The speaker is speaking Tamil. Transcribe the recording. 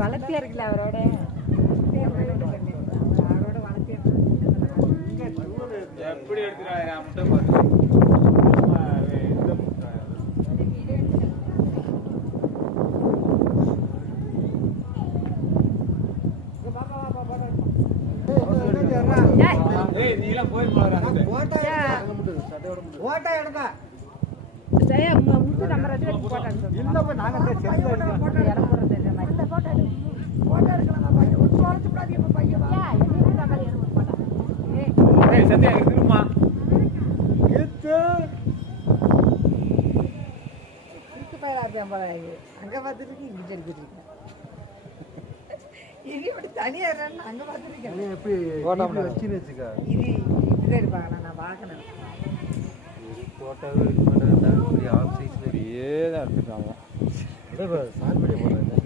வளர்த்தியா இருக்குல்ல அவரோட எப்படி எடுத்துறாங்க முட்டை பார்த்து நீலாம் போயிருப்பாங்க ஓட்டா எடுங்க முத்து நம்பர் வச்சு இல்லப்ப நாங்க இடம் போடுறது போட்டோ எடுக்கலாம் பையன் சத்யா திரும்ப அங்க பார்த்துட்டு இங்க எடுத்துட்டு இது இப்படி தனியா அங்க பார்த்துருக்கேன் எப்படி வச்சு வச்சுக்க இது இப்படிதான் இருப்பாங்க நான் பார்க்கணும் போட்டாவே இருக்க மாட்டேன் ஆல் சைஸ்ல அப்படியே தான் எடுத்துட்டாங்க சார்படியா போடுறேன்